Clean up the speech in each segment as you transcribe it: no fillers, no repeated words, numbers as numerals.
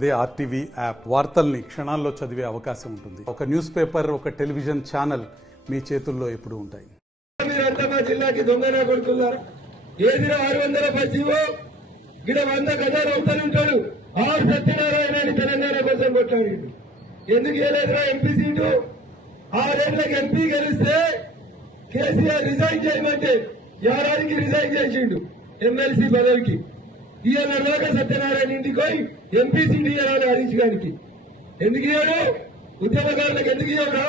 అదే RTV app వార్తల్ని క్షణాల్లో చదివే అవకాశం ఉంటుంది. ఒక న్యూస్ పేపర్, ఒక టెలివిజన్ ఛానల్ మీ చేతుల్లో ఎప్పుడూ ఉంటాయి. మీరంతా మా జిల్లాకి దొంగనా కొడుకున్నారా? ఏదిరా 610 జీవో గిడ 100 గజాలు అవుతానుంటాడు. ఆరు సత్యనారాయణ తెలంగాణ కోసం కొట్టాడు. ఎందుకు వేయలేదురా ఎంపీ సీటు? 6 ఏళ్లకు ఎంపీ గెలిస్తే కేసీఆర్ రిజైన్ చేయమంటే యారానికి రిజైన్ చేసిండు ఎమ్మెల్సీ పదవికి. ఇవాళ దాకా సత్యనారాయణ ఇంటికి పోయి ఎంపీ సీట్ ఇవ్వాలి హరీష్ గారికి. ఎందుకు ఇవ్వడు? ఉద్యమకారులకు ఎందుకు ఇవ్వరా?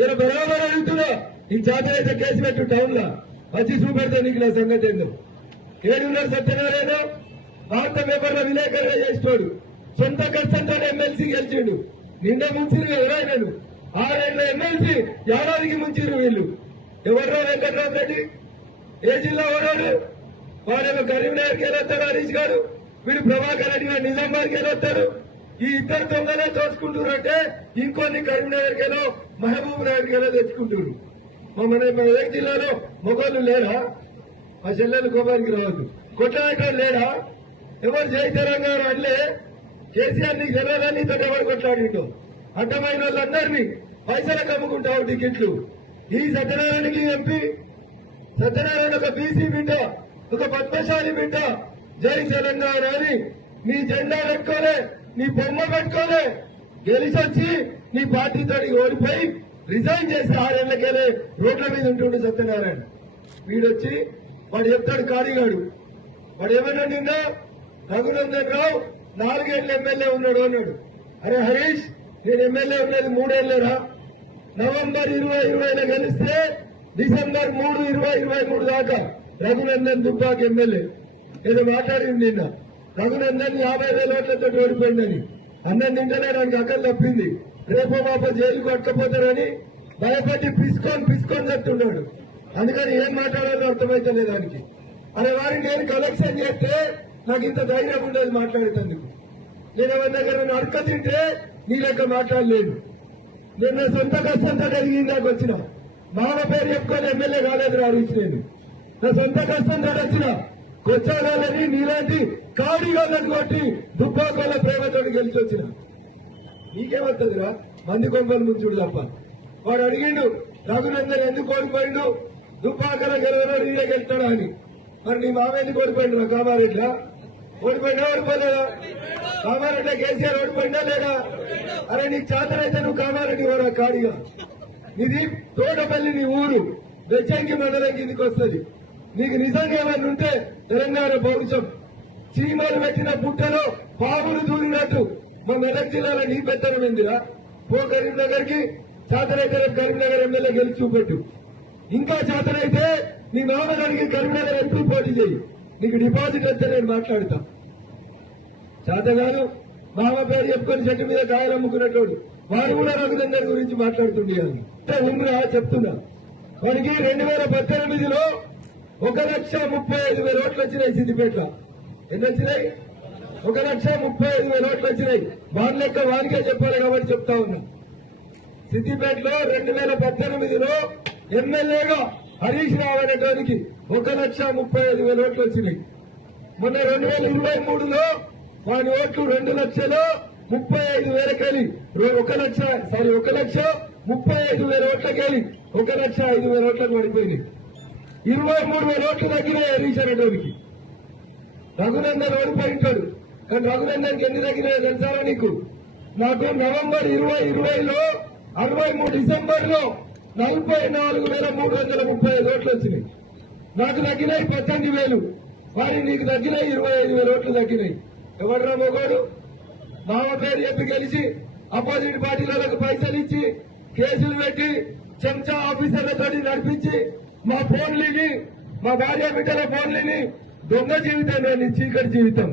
ఇలా బరాబర్ అడుగుతున్నా. ఈ జాతర అయితే కేసు పెట్టు టౌన్ లో వచ్చి చూపెడతా నీకు నా సంగతి ఏందో. ఏడున్నారు సత్యనారాయణ? వార్త పేపర్లో విలేకరుగా చేసిపోడు. సొంత కష్టంతో ఎమ్మెల్సీ గెలిచిండు. నిన్న ముంచిరు కదా ఆయనను. 6 ఏళ్ల ఎమ్మెల్సీ ఏడాదికి ముంచిరు వీళ్ళు. ఎవర్రా వెంకట్రామ రెడ్డి? ఏ జిల్లా ఓడాడు? వాడేమో కరీంనగర్కి వెళ్ళొస్తాడు హరీష్ గారు, వీడు ప్రభాకర్ రెడ్డి గారు నిజామాబాద్కి వెళ్ళొస్తారు. ఈ ఇద్దరు దొంగలే దోచుకుంటున్నారంటే ఇంకొన్ని కరీంనగర్కి వెళ్ళో మహబూబ్ నగర్కి వెళ్ళో తెచ్చుకుంటున్నారు. మన ఏ జిల్లాలో మొగోళ్ళు లేరా? మా చెల్లెలు కోపానికి రావద్దు. కొట్లాడటం లేరా? ఎవరు జై తెలంగాణ అంటే కేసీఆర్ నీకు తెలియదని తోటి ఎవరు కొట్లాడింటో అడ్డమైన వాళ్ళందరినీ పైసలకు అమ్ముకుంటావు టికెట్లు. ఈ సత్యనారాయణకి ఎంపీ సత్యనారాయణ ఒక బీసీ బిడ్డ, ఒక పద్మశాలి బిడ్డ. జై తెలంగాణ అని నీ జెండా పెట్టుకోలే, నీ బొమ్మ పెట్టుకోలే, గెలిచొచ్చి నీ పార్టీతో ఓడిపోయి రిజైన్ చేసి 6 ఏళ్లకెళ్ళే రోడ్ల మీద ఉంటుండే సత్యనారాయణ. వీడొచ్చి వాడు చెప్తాడు కాళీగాడు. వాడు ఏమన్నా నిన్న రఘునందన్ రావు 4 ఏళ్ల ఎమ్మెల్యే ఉన్నాడు అన్నాడు. అరే హరీష్, నేను ఎమ్మెల్యే ఉన్నది 3 ఏళ్లేరా? నవంబర్ 2020లో గెలిస్తే డిసెంబర్ 3, 2023 దాకా రఘునందన్ దుబ్బాకి ఎమ్మెల్యే. ఏదో మాట్లాడింది నిన్న. రఘునందన్ 50,000 ఓట్లతో ఓడిపోయిందని. అన్నం తింటేనే నాకు అక్కలు తప్పింది. రేపో మాపో జైలు కొట్టకపోతారని భయపడి పిసుకొని చెప్తున్నాడు. అందుకని ఏం మాట్లాడాలో అర్థమైతే దానికి. అరే వారిని నేను కలెక్షన్ చేస్తే నాకు ఇంత ధైర్యం ఉండేది మాట్లాడేందుకు. నేను ఎవరి దగ్గర అడక తింటే నీ లెక్క మాట్లాడలేను. నేను నా సొంత కష్టంతో కలిగింది నాకు వచ్చిన. మామ పేరు చెప్పుకొని ఎమ్మెల్యే కాలేదు హరీష్. నేను నా సొంత కష్టంతో వచ్చిన కొచ్చాలని నీలాంటి కాడిగాళ్ళని కొట్టి దుబ్బాకోళ్ళ ప్రేమతో గెలిచి వచ్చిన. నీకేమవుతుందిరా? మంది కొంపలు ముంచుడు తప్ప. వాడు అడిగిండు రఘునందన్ ఎందుకు ఓడిపోయిండు, దుబ్బాకల గెలవలో నీరే గెలుస్తాడా అని. మరి నీ మామ ఎందుకు ఓడిపోయిండు? కామారెడ్డా ఓడిపోయినా ఓడిపోలేదా? కామారెడ్డి కేసీఆర్ ఓడిపోయిందా లేదా? అరే నీకు చేతనైతే నువ్వు కామారెడ్డి వారా కాడిగా. నీది తోటపల్లి, నీ ఊరు బెచ్చంకి మండలం కిందికి వస్తుంది. నీకు నిజంగా ఏమన్నా ఉంటే తెలంగాణ పౌరుషం. చీమలు పెట్టిన పుట్టలో పాములు దూరినట్టు మా మెదక్ జిల్లాలో నీ పెత్తనం ఎందురా? పో కరీంనగర్ కి. చేతనైతే రేపు కరీంనగర్ ఎమ్మెల్యే గెలిచి చూపెట్టు. ఇంకా చేతనైతే నీ మామగారికి కరీంనగర్ ఎంపీ పోటీ చేయి. నీకు డిపాజిట్ వస్తే నేను మాట్లాడతా. చేతగాను మామ పేరు చెప్పుకొని చెట్టు మీద కాయలు అమ్ముకున్నట్టు వారు కూడా రఘునందన్ గురించి మాట్లాడుతుండే అని ఉమ్రా చెప్తున్నా. వారికి 2018లో 1,35,000 ఓట్లు వచ్చినాయి సిద్దిపేట. ఎన్ని వచ్చినాయి? 1,35,000 ఓట్లు వచ్చినాయి. వాళ్ళ లెక్క వారికే చెప్పాలి కాబట్టి చెప్తా ఉన్నా. సిద్దిపేటలో 2018లో ఎమ్మెల్యేగా హరీష్ రావు అనేటానికి 1,35,000 ఓట్లు వచ్చినాయి. మొన్న 2023లో వాని ఓట్లు 2,35,000 కెళ్ళి 1,35,000 ఓట్లకెళ్ళి 1,05,000 ఓట్లకు పడిపోయినాయి. 23,000 ఓట్లు తగ్గినాయి హరీష్ అనేటానికి. రఘునందన్ ఓడిపోయింటాడు కానీ రఘునందన్కి ఎన్ని తగ్గినాయో తెలుసారా నీకు? నాకు నవంబర్ 2020లో 63 డిసెంబర్లో 44,335 ఓట్లు వచ్చినాయి. నాకు తగ్గినాయి 18,000. వారి నీకు తగ్గినాయి 25,000 ఓట్లు తగ్గినాయి. ఎవడరా మొగోడు? మామ పేరు చెప్పి గెలిచి అపోజిట్ పార్టీలకు పైసలు ఇచ్చి కేసులు పెట్టి చెంచా ఆఫీసర్లతో నడిపించి మా ఫోన్లని, మా భార్య బిడ్డల ఫోన్లని దొంగ జీవితం, నేను చీకటి జీవితం.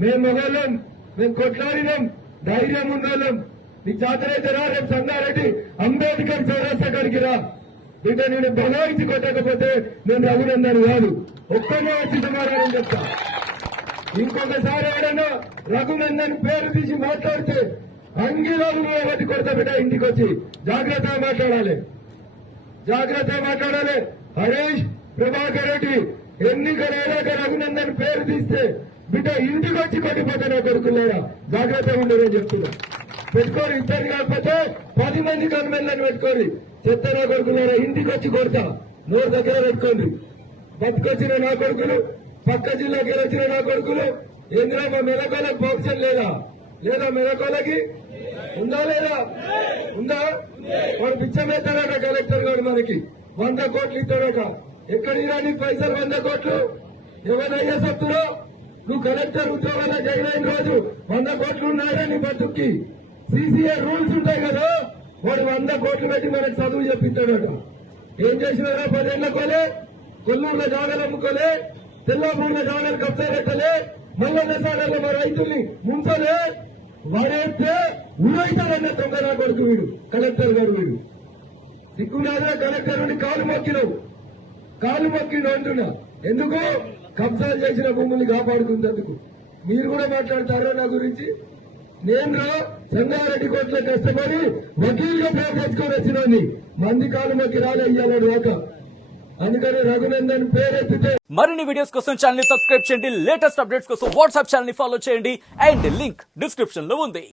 మేము మొగోళ్ళం, మేము కొట్లాడినాం, ధైర్యం ఉన్నోళ్ళం. నీకు జాతరైతే రా, రేపు సంగారెడ్డి అంబేద్కర్ చౌరస్తా కాడికి రా. బిడ్డ నేను బలాయించి కొట్టకపోతే నేను రఘునందన్ కాదు. ఒక్కనే వచ్చి సమాధానం చెప్తా. ఇంకొకసారి ఎవడన్నా రఘునందన్ పేరు తీసి మాట్లాడితే అంగిరాలు ఒకటి కొడతా బిడ్డ. ఇంటికి వచ్చి జాగ్రత్తగా మాట్లాడాలి, జాగ్రత్తగా మాట్లాడాలి. హరీష్, ప్రభాకర్ రెడ్డి ఎన్నికలైనాక రఘునందన్ పేరు తీస్తే బిడ్డ ఇంటికి వచ్చి కొట్టిపోతే నా కొడుకున్నారా జాగ్రత్తగా ఉండరని చెప్తున్నా. పెట్టుకోరు, ఇద్దరు కాకపోతే 10 మంది గవర్నమెంట్లను పెట్టుకోరు. చెత్త నా కొడుకున్నారా ఇంటికి వచ్చి కొడతా, నోరు దగ్గర పెట్టుకోండి. బతికొచ్చిన నా కొడుకులు, పక్క జిల్లాకి వచ్చిన నా కొడుకులు, ఏంద్రా మా మెలకోలకు బాక్సన్ లేదా? లేదా మెలకోలకి ఉందా లేదా? ఉందా? వాడు పిచ్చమేస్తాడట కలెక్టర్ గారు, మనకి 100 కోట్లు ఇస్తాడట. ఎక్కడ ఇరాని పైసలు 100 కోట్లు? ఎవరైనా చెప్తున్నా నువ్వు కలెక్టర్ ఉద్యోగాల్లో జాయిన్ అయిన రోజు 100 కోట్లు ఉన్నాయా నీ బతుక్కి? సీసీఏ రూల్స్ ఉంటాయి కదా, వాడు 100 కోట్లు పెట్టి మనకు చదువు చెప్పిస్తాడట. ఏం చేసినారా? 10 ఏళ్ల కోలే, కొల్లూరులో జాగాలు అమ్ముకోలే, తెల్లాపూర్లో జాగాలు కబ్జా పెట్టలే, మళ్ళా దశాలలో మా రైతుల్ని ముంచలే. వాడేస్తే ఊరైతాడన్న తొందర కొడుకు వీడు, కలెక్టర్ గారు వీడు. సిగ్గునాదా కలెక్టర్ నుండి కాలు మొక్కిండు అంటున్నా. ఎందుకు? కబ్జాలు చేసిన భూముల్ని కాపాడుకున్నందుకు. మీరు కూడా మాట్లాడతారా నా గురించి? నేను సంగారెడ్డి కోట్ల కష్టపడి వకీలుగా పేరు తెచ్చుకొని వచ్చినోని, మంది కాలు మొక్కి రాలయ్యాడు ఒక. అందుకని రఘునందన్ పేరెత్తితే. మరిన్ని వీడియోస్ కోసం ఛానల్ ని సబ్స్క్రైబ్ చేయండి. లేటెస్ట్ అప్డేట్స్ కోసం వాట్సాప్ ఛానల్ ని ఫాలో చేయండి. అండ్ లింక్ డిస్క్రిప్షన్ లో ఉంది.